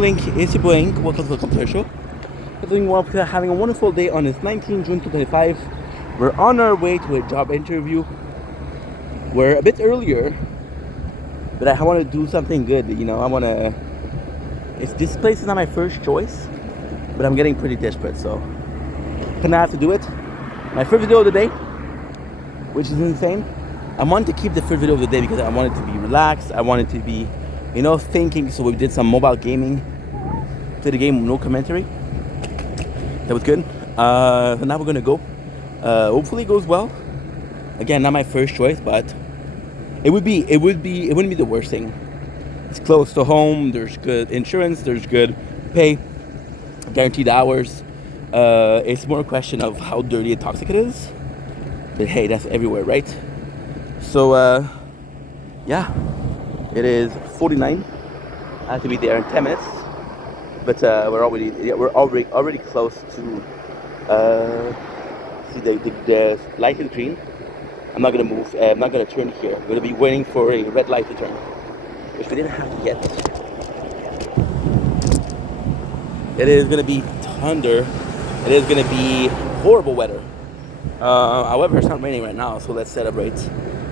Blink, it's your Blink. Welcome to the Computer Show. We're doing well because having a wonderful day on this 19 June 2025. We're on our way to a job interview. We're a bit earlier, but I want to do something good. This place is not my first choice, but I'm getting pretty desperate, so gonna have to do it. My first video of the day, which is insane. I wanted to keep the first video of the day because I wanted to be relaxed. I wanted to be, thinking. So we did some mobile gaming. Played the game, no commentary. That was good. So now we're gonna go. Hopefully it goes well. Again, not my first choice, but it wouldn't be the worst thing. It's close to home. There's good insurance. There's good pay. Guaranteed hours. It's more a question of how dirty and toxic it is. But hey, that's everywhere, right? So yeah, it is 49. I have to be there in 10 minutes. But we're already close to see the light is green. I'm not gonna move. I'm not gonna turn here. I'm gonna be waiting for a red light to turn, which we didn't have yet. It is gonna be thunder. It is gonna be horrible weather. However, it's not raining right now, so let's celebrate.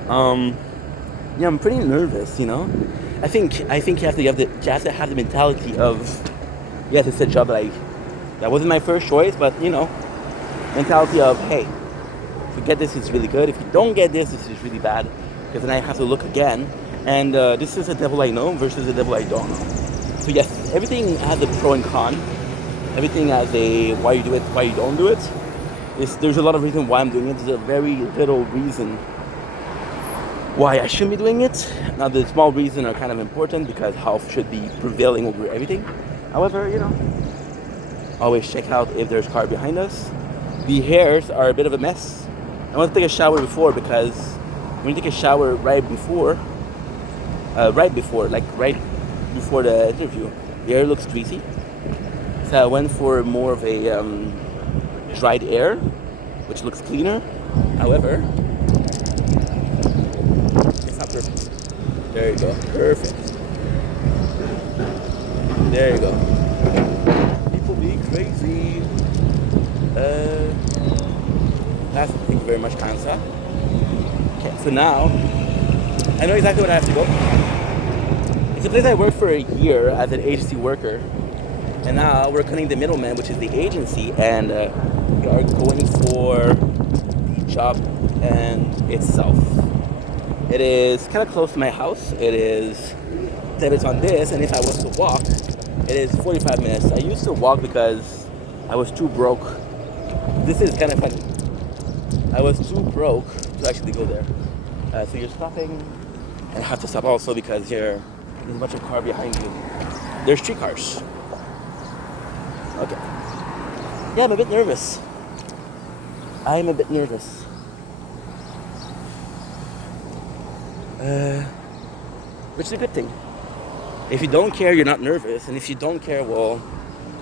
Yeah, I'm pretty nervous. I think you have to have the mentality of, yes, it's a job that wasn't my first choice, but mentality of, hey, if you get this, it's really good. If you don't get this, this is really bad, because then I have to look again. And this is a devil I know versus a devil I don't know. So yes, everything has a pro and con. Everything has a why you do it, why you don't do it. There's a lot of reason why I'm doing it. There's a very little reason why I shouldn't be doing it. Now the small reasons are kind of important because health should be prevailing over everything. However, always check out if there's a car behind us. The hairs are a bit of a mess. I want to take a shower before, because when you take a shower right before the interview, the hair looks greasy. So I went for more of a dried air, which looks cleaner. However, it's not perfect. There you go. Perfect. There you go. People be crazy. Thank you very much, Kansa. Okay, so now I know exactly where I have to go. It's a place I worked for a year as an agency worker, and now we're cutting the middleman, which is the agency, and we are going for the job and itself. It is kind of close to my house. It is 10 minutes on this, and if I was to walk, it is 45 minutes. I used to walk because I was too broke. This is kind of funny. I was too broke to actually go there. So you're stopping, and I have to stop also because there's a bunch of cars behind you. There's streetcars. Okay. Yeah, I'm a bit nervous. Which is a good thing. If you don't care, you're not nervous. And if you don't care, well,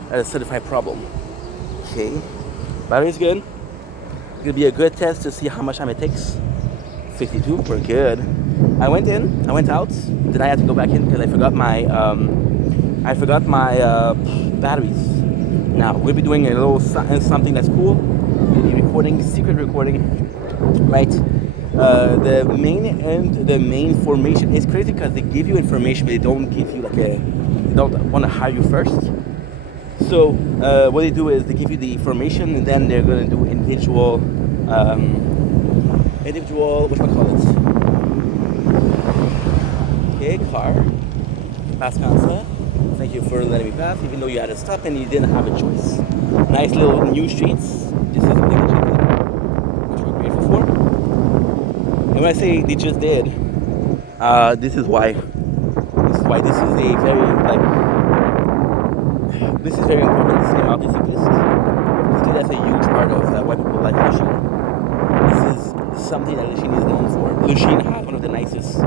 that's a certified problem. Okay. Battery's good. It's gonna be a good test to see how much time it takes. 52, we're good. I went out. Then I had to go back in because I forgot my batteries. Now we'll be doing a little something that's cool. We'll be recording, secret recording, right? The main formation is crazy because they give you information, but they don't give you they don't want to hire you first. So what they do is they give you the information, and then they're gonna do individual, whatchamacallit? Okay, car. Pass Kansa. Thank you for letting me pass, even though you had to stop and you didn't have a choice. Nice little new streets. This is something they just did, which we're grateful for. And when I say they just did, this is why. This is a very this is very important to see multi-cyclists. See, that's a huge part of why people like Luchin. This is something that Luchin is known for. Luchin has one of the nicest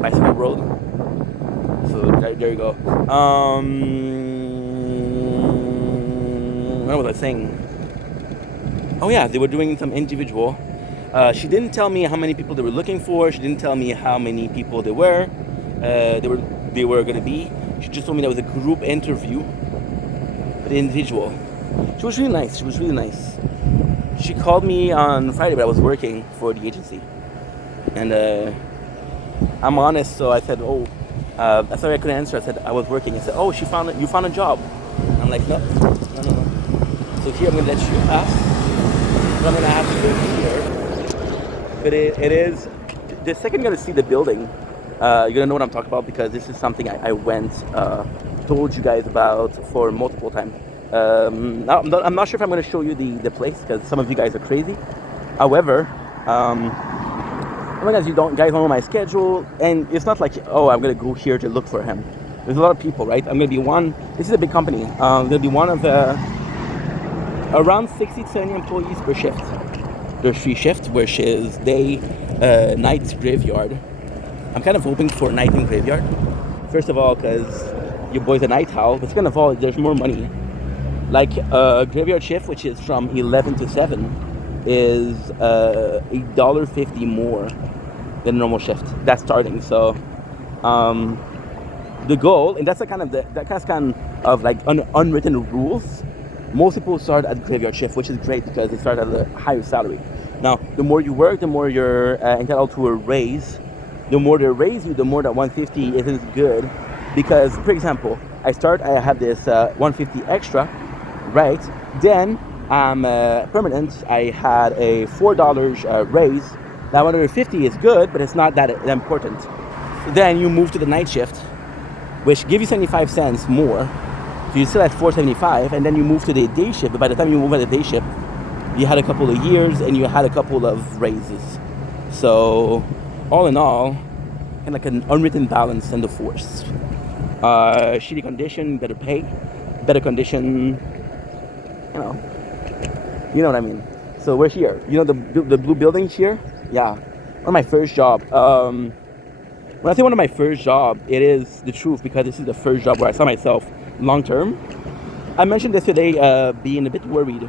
bicycle road. So there you go. What was I saying? Oh yeah, they were doing some individual. She didn't tell me how many people they were looking for. She didn't tell me how many people they were going to be. She just told me that was a group interview with the individual. She was really nice. She was really nice. She called me on Friday, but I was working for the agency. And I'm honest, so I said, oh, sorry I couldn't answer. I said I was working. I said, oh, you found a job. I'm like, no. So here I'm going to let you ask. But I'm going to have to go here. But it is, the second you're going to see the building, you're going to know what I'm talking about, because this is something I went, told you guys about for multiple times. Now, I'm not sure if I'm going to show you the place, because some of you guys are crazy. However, as long as you guys don't know my schedule, and it's not like, oh, I'm going to go here to look for him. There's a lot of people, right? I'm going to be one, this is a big company. I'm going to be one of around 60 to 70 employees per shift. There's 3 shifts, which is day, night, graveyard. I'm kind of hoping for night and graveyard. First of all, because your boy's a night owl, but second of all, there's more money. Like a graveyard shift, which is from 11 to 7, is $1.50 more than a normal shift. That's starting. So the goal, and that's kind of like unwritten rules. Most people start at graveyard shift, which is great because they start at a higher salary. Now, the more you work, the more you're entitled to a raise. The more they raise you, the more that 150 isn't good. Because, for example, I have this 150 extra, right? Then I'm permanent. I had a $4 raise. That 150 is good, but it's not that important. So then you move to the night shift, which gives you 75 cents more. So you're still at $4.75, and then you move to the day shift. But by the time you move to the day shift, you had a couple of years and you had a couple of raises. So all in all, kind of like an unwritten balance and the force. Shitty condition, better pay, better condition. You know what I mean. So we're here. You know the blue buildings here? Yeah. One of my first job. When I say one of my first job, it is the truth, because this is the first job where I saw myself long term. I mentioned this today, being a bit worried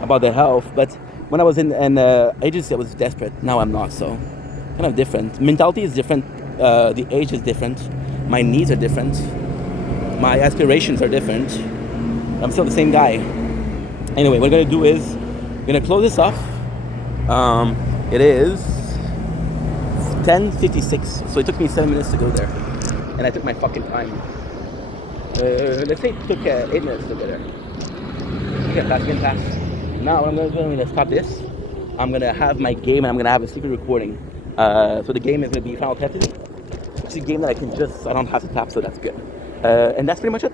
about the health, but when I was in an agency, I was desperate. Now I'm not, so kind of different. Mentality is different. The age is different. My needs are different. My aspirations are different. I'm still the same guy. Anyway, what we're gonna do is we're gonna close this off. It is 10:56, so it took me 7 minutes to go there, and I took my fucking time. Let's say it took 8 minutes to get there. Get fast. Now I'm gonna stop this. I'm gonna have my game, and I'm gonna have a secret recording. So the game is gonna be Final Fantasy. It's a game that I don't have to tap, so that's good. And that's pretty much it.